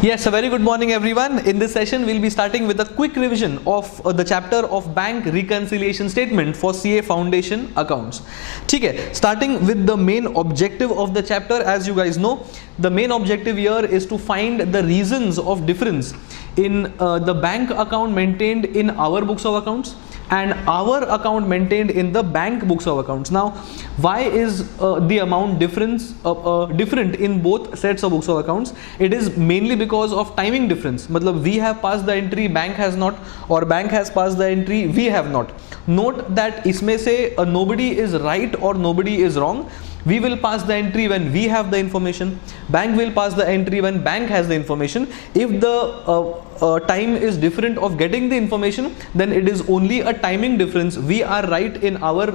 Yes, a very good morning everyone. In this session we'll be starting with a quick revision of the chapter of bank reconciliation statement for CA foundation accounts. ठीक है, starting with the main objective of the chapter. As you guys know, the main objective here is to find the reasons of difference in the bank account maintained in our books of accounts and our account maintained in the bank books of accounts. Now, why is the amount different in both sets of books of accounts? It is mainly because of timing difference. मतलब we have passed the entry, bank has not, or bank has passed the entry, we have not. Note that इसमें से nobody is right or nobody is wrong. We will pass the entry when we have the information. Bank will pass the entry when bank has the information. If the time is different of getting the information, then it is only a timing difference. We are right in our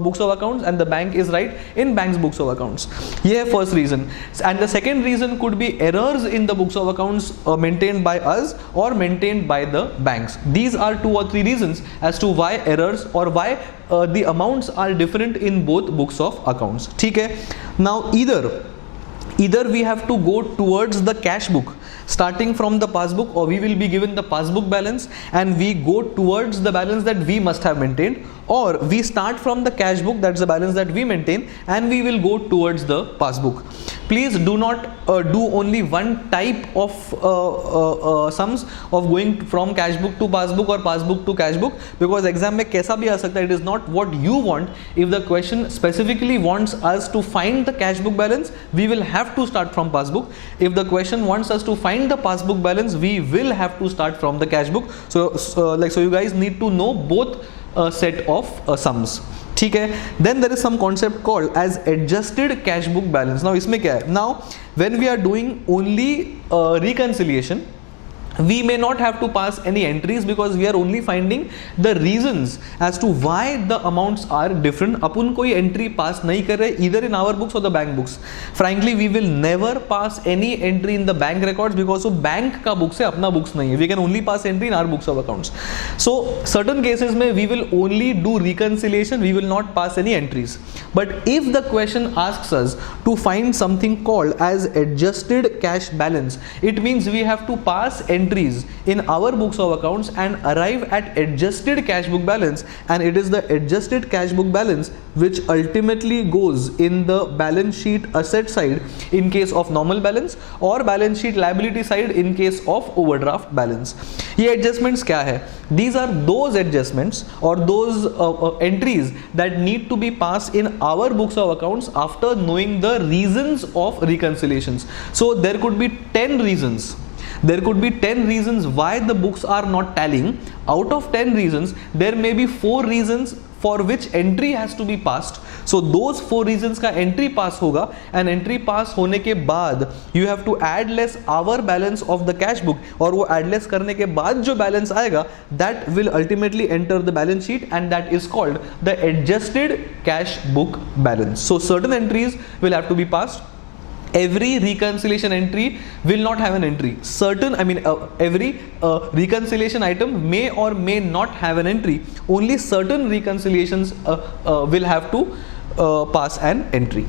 books of accounts and the bank is right in bank's books of accounts. Yeah, first reason. And the second reason could be errors in the books of accounts maintained by us or maintained by the banks. These are 2 or 3 reasons as to why errors or why the amounts are different in both books of accounts. ठीक है? Now either we have to go towards the cash book starting from the passbook, or we will be given the passbook balance and we go towards the balance that we must have maintained, or we start from the cash book, that's the balance that we maintain, and we will go towards the passbook. Please do not do only one type of sums of going from cash book to passbook or passbook to cash book, because exam में कैसा भी आ सकता है. It is not what you want. If the question specifically wants us to find the cash book balance, we will have to start from passbook. If the question wants us to find the passbook balance, we will have to start from the cash book. So you guys need to know both set of sums. ठीक है. Then there is some concept called as adjusted cash book balance. Now इसमें क्या है? Now when we are doing only reconciliation, we may not have to pass any entries because we are only finding the reasons as to why the amounts are different. अपन कोई entry pass नहीं कर रहे either in our books or the bank books. Frankly, we will never pass any entry in the bank records because वो bank का books है, अपना books नहीं है. We can only pass entry in our books of accounts. So certain cases में we will only do reconciliation. We will not pass any entries. But if the question asks us to find something called as adjusted cash balance, it means we have to pass entries in our books of accounts and arrive at adjusted cash book balance, and it is the adjusted cash book balance which ultimately goes in the balance sheet asset side in case of normal balance or balance sheet liability side in case of overdraft balance. ये adjustments क्या है? These are those adjustments or those entries that need to be passed in our books of accounts after knowing the reasons of reconciliations. So there could be 10 reasons. There could be 10 reasons why the books are not tallying. Out of 10 reasons, there may be 4 reasons for which entry has to be passed. So those 4 reasons का entry pass होगा, and entry pass होने के बाद you have to add less our balance of the cash book, और वो add less करने के बाद जो balance आएगा, that will ultimately enter the balance sheet, and that is called the adjusted cash book balance. So certain entries will have to be passed. Every reconciliation entry will not have an entry. Every reconciliation item may or may not have an entry. Only certain reconciliations will have to pass an entry.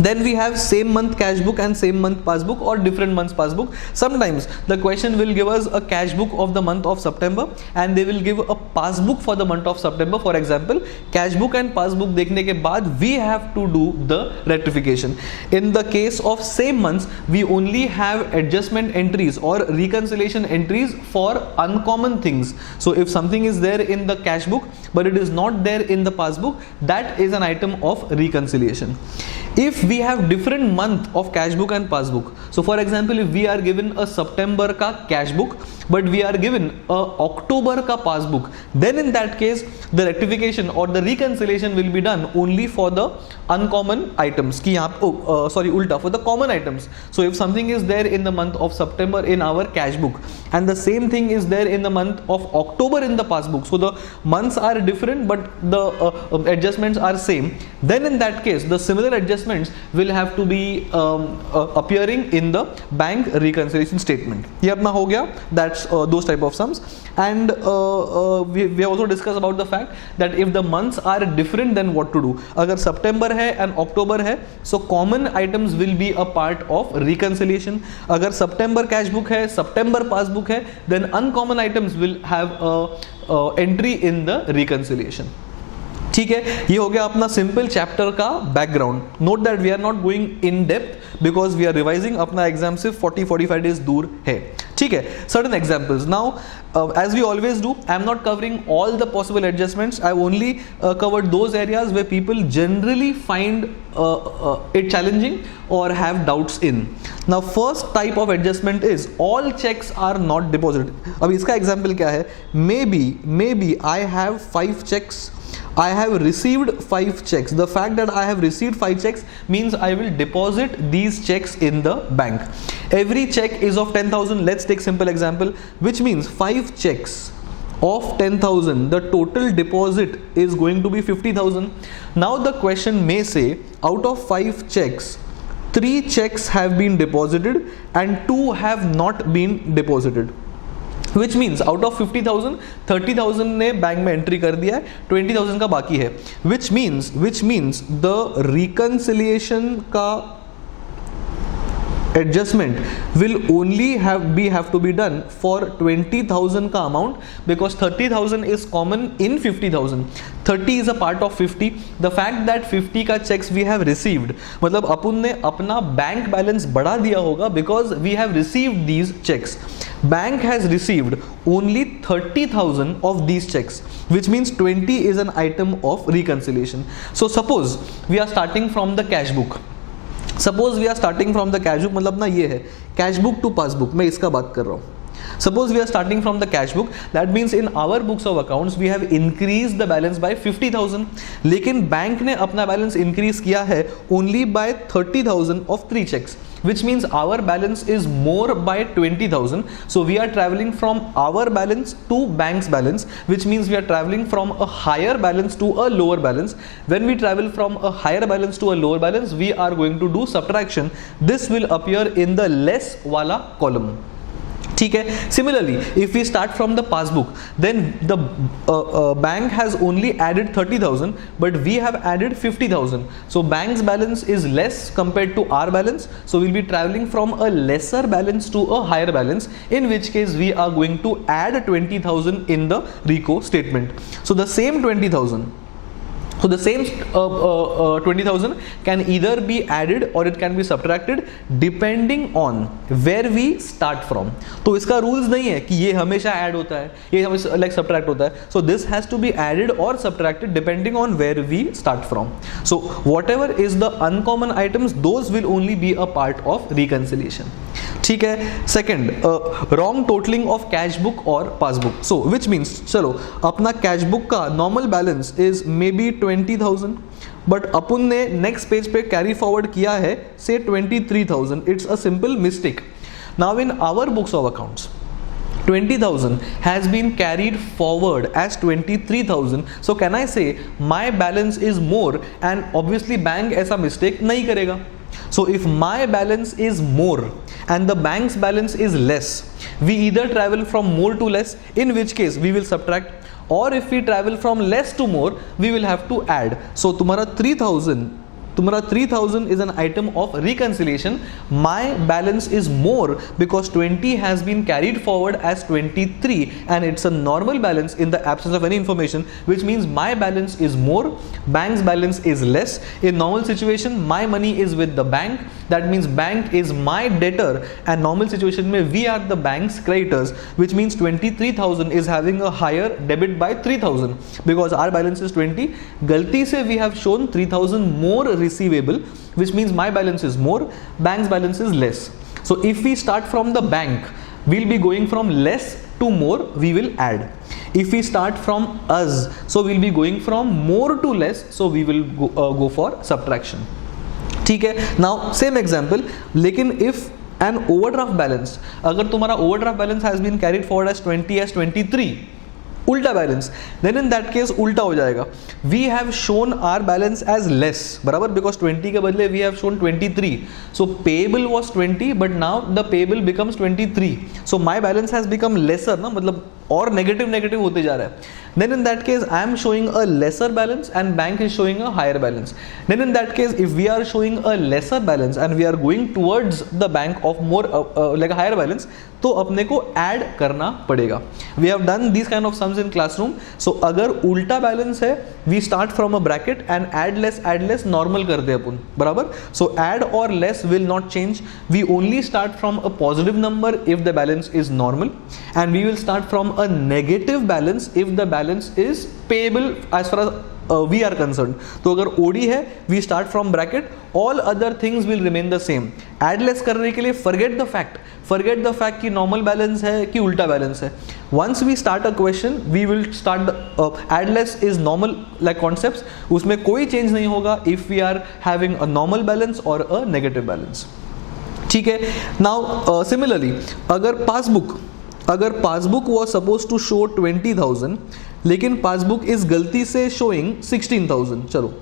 Then we have same month cash book and same month passbook or different months passbook. Sometimes the question will give us a cash book of the month of September and they will give a passbook for the month of September. For example, cash book and passbook देखने के बाद we have to do the rectification. In the case of same months, we only have adjustment entries or reconciliation entries for uncommon things. So if something is there in the cash book but it is not there in the passbook, that is an item of reconciliation. If we have different month of cash book and passbook, so for example, if we are given a September का cash book but we are given a October का passbook, then in that case the rectification or the reconciliation will be done only for the uncommon items. कि यहाँ उल्टा, for the common items. So if something is there in the month of September in our cash book and the same thing is there in the month of October in the passbook, so the months are different but the adjustments are same, then in that case the similar adjustments will have to be appearing in the bank reconciliation statement. ये अपना हो गया, that's those type of sums. And we also discussed about the fact that if the months are different, then what to do. अगर September है and October है, so common items will be a part of reconciliation. अगर September cash book है, September passbook है, then uncommon items will have a entry in the reconciliation. ठीक है, ये हो गया अपना सिंपल चैप्टर का background. Note that we are not going in depth because we are revising. अपना एग्जाम सिर्फ 40-45 डेज दूर है. ठीक है, certain examples. Now as we always do, I am not covering all the possible adjustments. I only covered those areas where people generally find it challenging or have doubts in. Now first type of adjustment is all checks are not deposited. अब इसका example क्या है? Maybe I have 5 checks. I have received 5 checks. The fact that I have received 5 checks means I will deposit these checks in the bank. Every check is of 10,000. Let's take simple example, which means 5 checks of 10,000. The total deposit is going to be 50,000. Now the question may say, out of 5 checks, 3 checks have been deposited and 2 have not been deposited. Which means out of 50,000, 30,000 ने bank में entry कर दिया है, 20,000 का बाकी है. Which means the reconciliation का adjustment will only have to be done for 20,000 का amount because 30,000 is common in 50,000. 30 is a part of 50. The fact that 50 का checks we have received, मतलब अपन ने अपना बैंक बैलेंस बढ़ा दिया होगा because we have received these checks. Bank has received only 30,000 of these checks, which means 20 is an item of reconciliation. So suppose we are starting from the cash book. मतलब ना ये है cash book to passbook, मैं इसका बात कर रहा हूँ. Suppose we are starting from the cash book. That means in our books of accounts we have increased the balance by 50,000. लेकिन बैंक ने अपना बैलेंस इंक्रीज किया है only by 30,000 of 3 checks, which means our balance is more by 20,000. So we are traveling from our balance to bank's balance, which means we are traveling from a higher balance to a lower balance. When we travel from a higher balance to a lower balance, we are going to do subtraction. This will appear in the less wala column. ठीक है. Similarly, if we start from the passbook, then the bank has only added 30,000, but we have added 50,000. So bank's balance is less compared to our balance. So we'll be traveling from a lesser balance to a higher balance, in which case we are going to add 20,000 in the RECO statement. So the same 20,000. So the same 20,000 can either be added or it can be subtracted depending on where we start from. तो इसका rules नहीं है कि ये हमेशा add होता है, ये हमेशा like subtract होता है. So this has to be added or subtracted depending on where we start from. So whatever is the uncommon items, those will only be a part of reconciliation. ठीक है. Second, wrong totaling of cash book or passbook. So which means चलो अपना cash book का normal balance is maybe 20,000, but अपन ने next page पे carry forward किया है say 23,000. It's a simple mistake. Now in our books of accounts, 20,000 has been carried forward as 23,000. So can I say my balance is more, and obviously bank ऐसा mistake नहीं करेगा. So if my balance is more and the bank's balance is less, we either travel from more to less, in which case we will subtract, or if we travel from less to more, we will have to add. So तुम्हारा 3,000 is an item of reconciliation. My balance is more because 20 has been carried forward as 23 and it's a normal balance in the absence of any information, which means my balance is more, bank's balance is less. In normal situation, my money is with the bank. That means bank is my debtor, and normal situation mein we are the bank's creditors, which means 23,000 is having a higher debit by 3,000 because our balance is 20. Galti se we have shown 3,000 more receivable, which means my balance is more, bank's balance is less. So if we start from the bank, we'll be going from less to more, we will add. If we start from us, so we'll be going from more to less, so we will go for subtraction. ठीक है. Now same example, लेकिन if an overdraft balance, अगर तुम्हारा overdraft balance has been carried forward as 20 as 23, उल्टा balance, then in that case उल्टा हो जाएगा, we have shown our balance as less, बराबर, बिकॉज 20 के बदले we have shown 23, so payable was 20 but now the payable becomes 23, so my balance has become lesser ना, मतलब और नेगेटिव नेगेटिव होते जा रहा है. Then in that case I am showing a lesser balance and bank is showing a higher balance. Then in that case if we are showing a lesser balance and we are going towards the bank of more like a higher balance, तो अपने को add करना पड़ेगा. We have done these kind of sums in classroom. So अगर उल्टा balance है we start from a bracket and add less normal कर दे अपन, बराबर. So add or less will not change. We only start from a positive number if the balance is normal and we will start from a negative balance if the balance is payable as far as we are concerned. तो अगर OD है we start from bracket, all other things will remain the same. Add less करने के लिए forget the fact कि normal balance है कि उल्टा balance है. Once we start a question we will start add less is normal like concepts, उसमें कोई change नहीं होगा if we are having a normal balance or a negative balance. ठीक है. Now similarly अगर passbook was supposed to show 20,000 लेकिन passbook इस गलती से showing 16,000, चलो,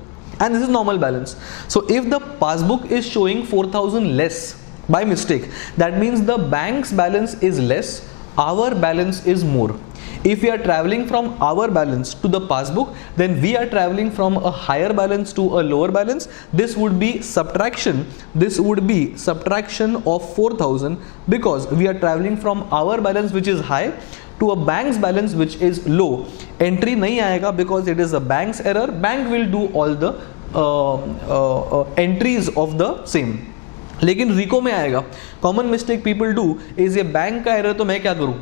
and this is normal balance. So if the passbook is showing 4,000 less by mistake, that means the bank's balance is less, our balance is more. If we are traveling from our balance to the passbook, then we are traveling from a higher balance to a lower balance. This would be subtraction. This would be subtraction of 4,000 because we are traveling from our balance which is high to a bank's balance which is low. Entry नहीं आएगा because it is a bank's error. Bank will do all the entries of the same. लेकिन रिको में आएगा. Common mistake people do is ये bank का error, तो मैं क्या करूं,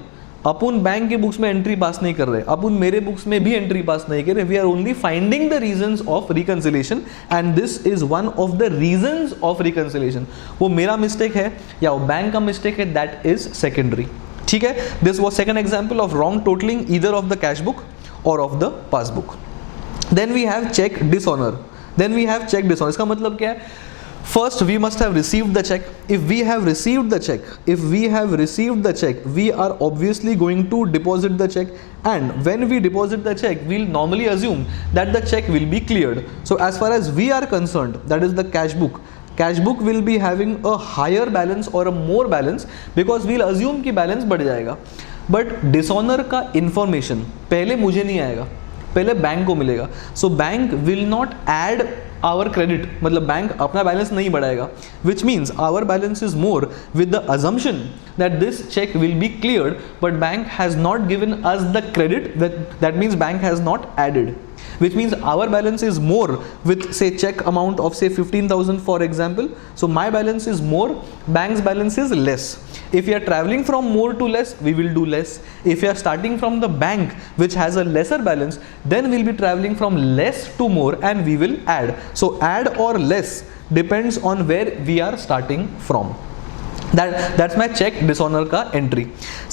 अपन बैंक के बुक्स में एंट्री पास नहीं कर रहे, अपन मेरे बुक्स में भी एंट्री पास नहीं कर रहे. We are only finding the reasons of reconciliation and this is one of the reasons of reconciliation. वो मेरा मिस्टेक है या वो बैंक का मिस्टेक है, दैट इज सेकेंडरी. ठीक है. This was second example of wrong totalling either of the cash book और of the passbook. Then we have cheque dishonour. इसका मतलब क्या है? First we must have received the check. If we have received the check, we are obviously going to deposit the check, and when we deposit the check we'll normally assume that the check will be cleared. So as far as we are concerned, that is the cash book will be having a higher balance or a more balance because we'll assume कि balance बढ़ जाएगा. But dishonor का information पहले मुझे नहीं आएगा, पहले bank को मिलेगा. So bank will not add our credit, मतलब बैंक अपना बैलेंस नहीं बढ़ाएगा, which means our balance is more with the assumption that this check will be cleared, but bank has not given us the credit, that means bank has not added, which means our balance is more with say check amount of say 15,000 for example. So my balance is more, bank's balance is less. If we are traveling from more to less, we will do less. If we are starting from the bank which has a lesser balance, then we'll be traveling from less to more and we will add. So add or less depends on where we are starting from. That's my check dishonor का entry.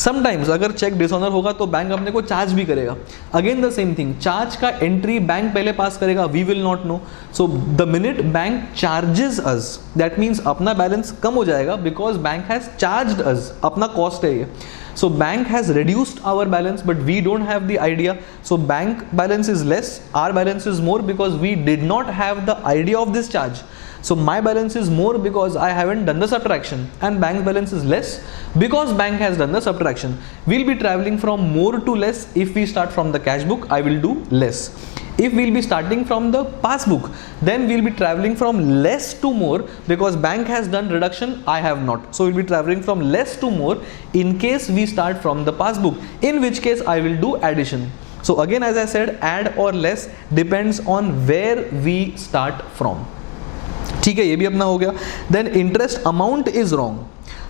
Sometimes अगर check dishonor होगा तो bank अपने को charge भी करेगा. Again the same thing, charge का entry bank पहले पास करेगा, we will not know. So the minute bank charges us, that means अपना बैलेंस कम हो जाएगा because bank has charged us, अपना cost है ये. So bank has reduced our balance but we don't have the idea. So bank balance is less, our balance is more because we did not have the idea of this charge. So my balance is more because I haven't done the subtraction, and bank's balance is less because bank has done the subtraction. We'll be traveling from more to less. If we start from the cash book, I will do less. If we'll be starting from the passbook, then we'll be traveling from less to more because bank has done reduction, I have not. So we'll be traveling from less to more in case we start from the passbook, in which case I will do addition. So again, as I said, add or less depends on where we start from. ठीक है, ये भी अपना हो गया. Then interest amount is wrong.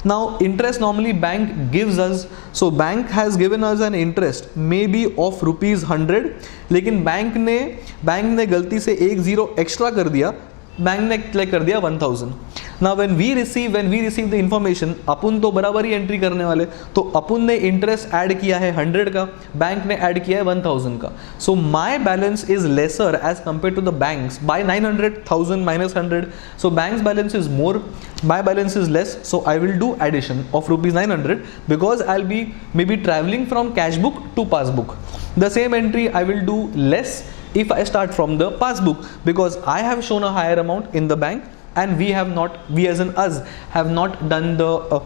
Now interest normally bank gives us, so bank has given us an interest maybe of ₹100, लेकिन bank ने गलती से एक जीरो एक्स्ट्रा कर दिया, बैंक ने कर दिया 1000. Now when we receive the information, अपन तो बराबर ही एंट्री करने वाले, तो अपन ने इंटरेस्ट ऐड किया है 100 का, बैंक ने ऐड किया है 1000 का. So my balance is lesser as compared to the banks by 900,000 minus 100. So bank's balance is more, my balance is less. So I will do addition of rupees 900 because I'll be maybe traveling from cash book to passbook. The same entry I will do less if I start from the passbook because I have shown a higher amount in the bank and we as in us have not done the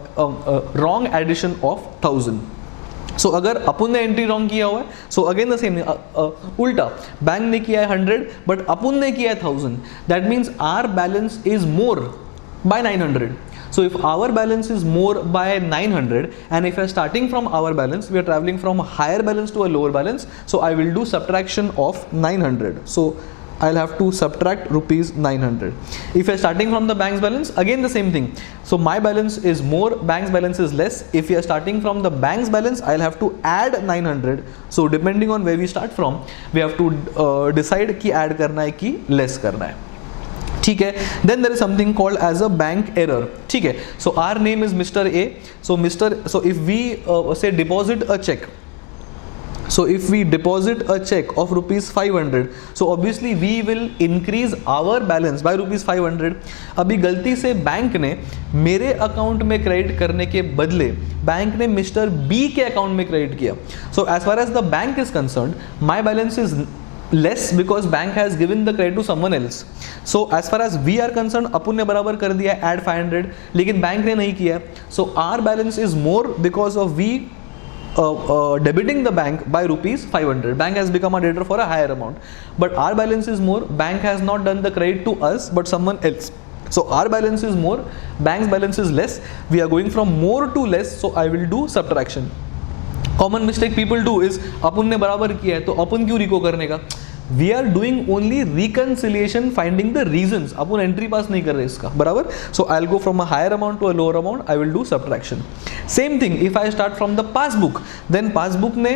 wrong addition of 1000. So अगर अपन ने entry wrong किया हुआ है, so again the same उल्टा, bank ने किया है 100 but अपन ने किया है 1000, that means our balance is more by 900. So if our balance is more by 900 and if we are starting from our balance, we are traveling from a higher balance to a lower balance, so I will do subtraction of 900. So I'll have to subtract rupees 900. If you're starting from the bank's balance, again the same thing. So my balance is more, bank's balance is less. If you are starting from the bank's balance, I'll have to add 900. So depending on where we start from, we have to decide कि add करना है कि less करना है. ठीक है. Then there is something called as a bank error. ठीक है. So our name is Mr. A. So if we say deposit a check. So if we deposit a check of rupees 500, so obviously we will increase our balance by rupees 500. अभी गलती से bank ने मेरे account में credit करने के बदले bank ने मिस्टर बी के अकाउंट में क्रेडिट किया. So as far as the bank is concerned, my balance is less because bank has given the credit to someone else. So as far as we are concerned, अपन ने बराबर कर दिया add 500, लेकिन bank ने नहीं किया. So our balance is more because of we debiting the bank by rupees 500. Bank has become a debtor for a higher amount, but our balance is more. Bank has not done the credit to us but someone else. So our balance is more, bank's balance is less. We are going from more to less, so I will do subtraction. Common mistake people do is अपन ने बराबर किया है तो अपन क्यों रिको करने का. We are doing only reconciliation, finding the reasons. Upon entry pass नहीं कर रहे इसका बराबर. So I'll go from a higher amount to a lower amount. I will do subtraction. Same thing if I start from the passbook, then passbook ने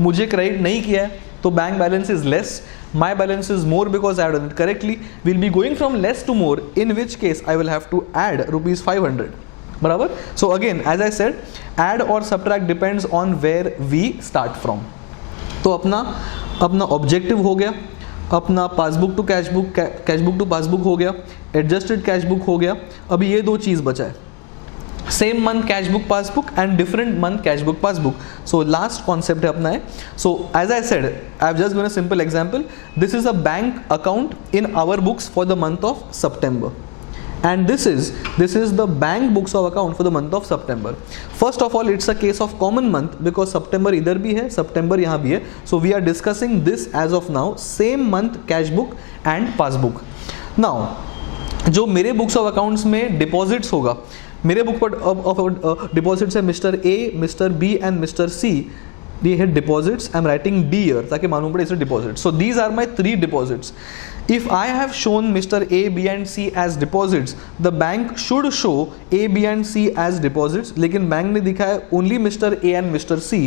मुझे credit नहीं किया है तो bank balance is less. My balance is more because I have done it correctly. We'll be going from less to more, in which case I will have to add rupees 500. बराबर. So again as I said, add or subtract depends on where we start from. तो अपना objective हो गया, अपना passbook to cashbook, cashbook to passbook हो गया, adjusted cashbook हो गया. अभी ये दो चीज़ बचा है, same month cashbook passbook and different month cashbook passbook. So last concept है अपना है. So as I said, I have just given a simple example. This is a bank account in our books for the month of September. And this is the bank books of account for the month of September. First of all, it's a case of common month because September इधर भी है, September यहाँ भी है. So we are discussing this as of now, same month cash book and passbook. Now जो मेरे books of accounts में deposits होगा, मेरे book पर deposits है Mr. A, Mr. B and Mr. C. ये है deposits. I'm writing D here ताकि मालूम पड़े इसे deposits. So these are my 3 deposits. If I have shown Mr. A, B and C as deposits, the bank should show A, B and C as deposits. लेकिन bank ने दिखाया only Mr. A and Mr. C.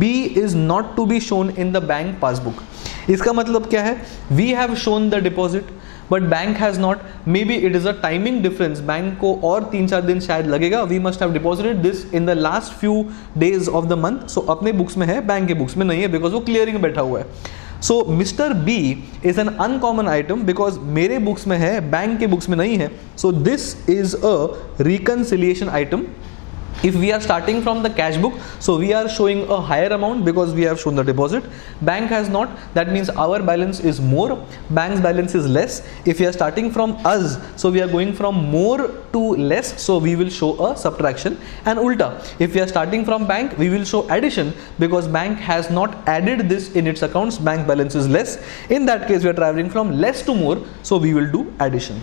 B is not to be shown in the bank passbook. इसका मतलब क्या है? We have shown the deposit, but bank has not. Maybe it is a timing difference. Bank को और 3-4 दिन शायद लगेगा. We must have deposited this in the last few days of the month. So अपने बुक्स में है, bank के books में नहीं है because वो क्लियरिंग में बैठा हुआ है. So Mr. B is an uncommon item because मेरे बुक्स में है, बैंक के बुक्स में नहीं है. So this is a reconciliation item. If we are starting from the cash book, so we are showing a higher amount because we have shown the deposit. Bank has not. That means our balance is more, bank's balance is less. If we are starting from us, so we are going from more to less, so we will show a subtraction. And ulta, if we are starting from bank, we will show addition because bank has not added this in its accounts. Bank balance is less. In that case, we are traveling from less to more, so we will do addition.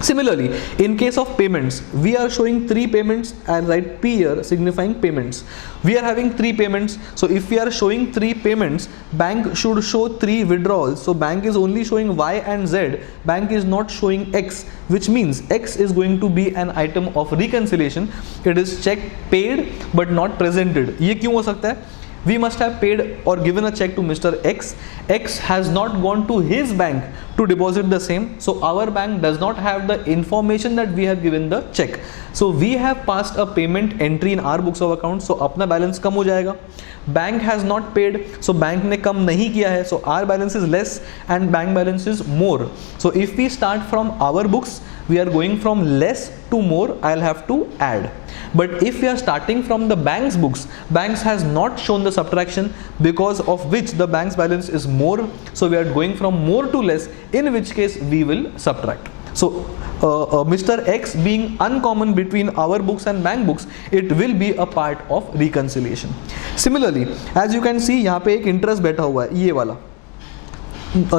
Similarly, in case of payments, we are showing 3 payments and write P here signifying payments. We are having 3 payments. So if we are showing 3 payments, bank should show 3 withdrawals. So bank is only showing Y and Z. Bank is not showing X, which means X is going to be an item of reconciliation. It is check paid but not presented. ये क्यों हो सकता है? We must have paid or given a check to Mr. X. X has not gone to his bank to deposit the same. So our bank does not have the information that we have given the check. So we have passed a payment entry in our books of accounts. So अपना balance कम हो जाएगा. Bank has not paid, so bank ने कम नहीं किया है. So our balance is less and bank balance is more. So if we start from our books, we are going from less to more. I'll have to add. But if we are starting from the bank's books, banks has not shown the subtraction, because of which the bank's balance is more. So we are going from more to less, in which case we will subtract. So Mr. X being uncommon between our books and bank books, it will be a part of reconciliation. Similarly, as you can see, यहाँ पे एक interest बैठा हुआ है, ये वाला.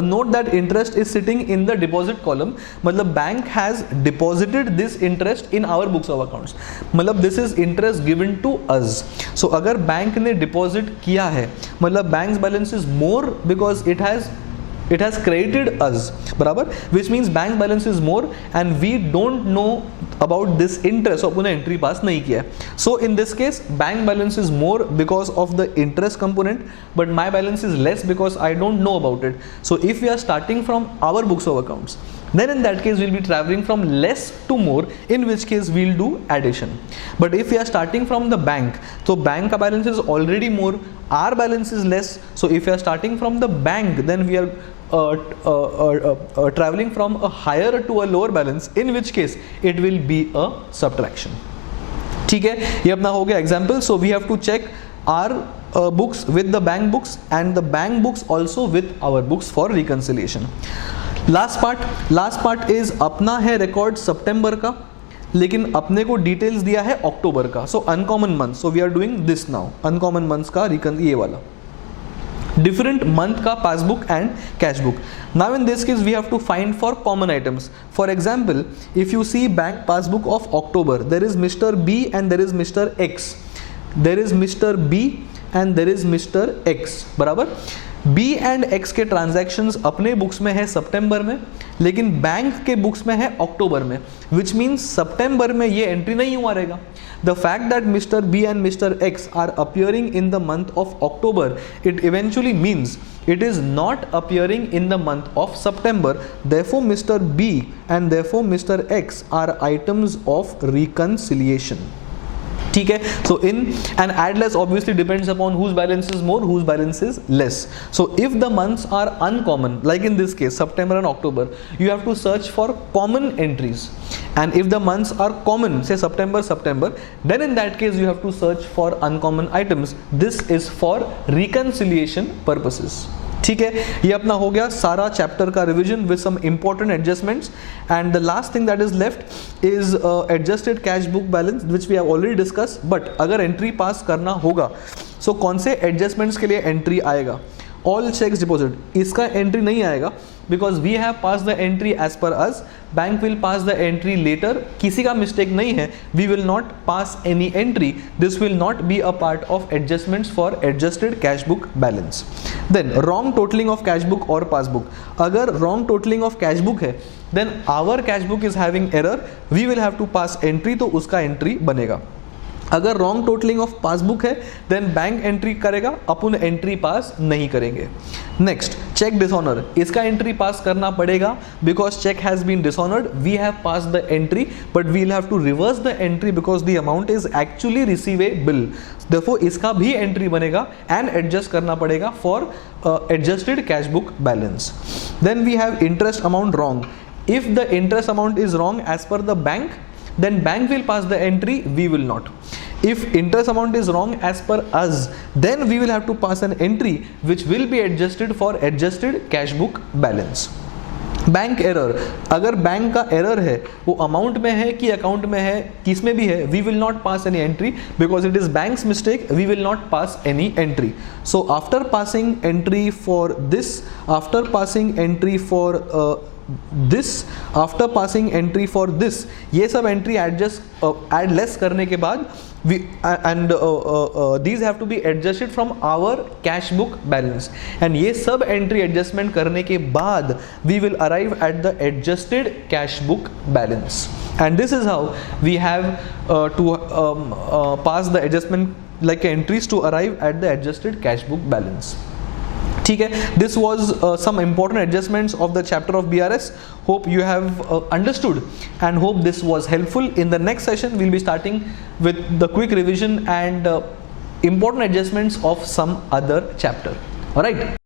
Note that interest is sitting in the deposit column. मतलब bank has deposited this interest in our books of accounts. मतलब this is interest given to us. So अगर bank ने deposit किया है, मतलब bank's balance is more because it has credited us, बराबर, which means bank balance is more and we don't know about this interest. So अपने entry pass नहीं किया है. So in this case bank balance is more because of the interest component, but my balance is less because I don't know about it. So if we are starting from our books of accounts, then in that case we'll be traveling from less to more, in which case we'll do addition. But if we are starting from the bank, so bank ka balance is already more, our balance is less. So if we are starting from the bank, then we are traveling from a higher to a lower balance, in which case it will be a subtraction. ठीक है, ये अपना हो गया example. So we have to check our books with the bank books and the bank books also with our books for reconciliation. Last part is अपना है record September का, लेकिन अपने को details दिया है October का. So uncommon months. So we are doing this now. Uncommon months का ये वाला. Different month का passbook and cash book. Now in this case we have to find for common items. For example, if you see bank passbook of October, there is Mr. B and there is Mr. X. There is Mr. B and there is Mr. X, बराबर. B and X के transactions अपने books में है सितंबर में, लेकिन bank के books में है अक्टूबर में, विच मीन्स सितंबर में ये एंट्री नहीं हुआ रहेगा. The fact that Mr. B and Mr. X are appearing in the month of October, it eventually means it is not appearing in the month of September. Therefore, Mr. B and therefore Mr. X are items of reconciliation. ठीक है, so in and add less obviously depends upon whose balance is more, whose balance is less. So if the months are uncommon, like in this case September and October, you have to search for common entries. And if the months are common, say September, then in that case you have to search for uncommon items. This is for reconciliation purposes. ठीक है, ये अपना हो गया सारा chapter का revision with some important adjustments. And the last thing that is left is adjusted cash book balance, which we have already discuss. But अगर entry pass करना होगा, सो कौन से एडजस्टमेंट्स के लिए एंट्री आएगा? ऑल चेक्स डिपॉजिट, इसका एंट्री नहीं आएगा because we have pass the entry as per us. Bank will pass the entry later. किसी का मिस्टेक नहीं है, we will not pass any entry. This will not be a part of adjustments for adjusted cash book balance. Then wrong totalling of cash book और passbook. अगर wrong totalling of cash book है, then our cash book is having error, we will have to pass entry, तो उसका entry बनेगा. अगर wrong totalling of passbook है, then bank entry करेगा, अपन एंट्री पास नहीं करेंगे. Next, cheque dishonour. इसका एंट्री पास करना पड़ेगा because cheque has been dishonoured. We have pass the entry but we will have to reverse the entry because the amount is actually receivable. Therefore इसका भी entry बनेगा and adjust करना पड़ेगा for adjusted cash book balance. Then we have interest amount wrong. If the interest amount is wrong as per the bank, then bank will pass the entry, we will not. If interest amount is wrong as per us, then we will have to pass an entry which will be adjusted for adjusted cash book balance. Bank error, अगर bank का error है, वो amount में है कि account में है, किस में भी है, we will not pass any entry because it is bank's mistake. We will not pass any entry. So after passing entry for this, after passing entry for this, after passing entry for this, ये सब entry adjust add less करने के बाद we and these have to be adjusted from our cash book balance, and ये सब entry adjustment करने के बाद we will arrive at the adjusted cash book balance, and this is how we have to pass the adjustment like entries to arrive at the adjusted cash book balance. ठीक है, this was some important adjustments of the chapter of BRS. Hope you have understood and hope this was helpful. In the next session we'll be starting with the quick revision and important adjustments of some other chapter. All right.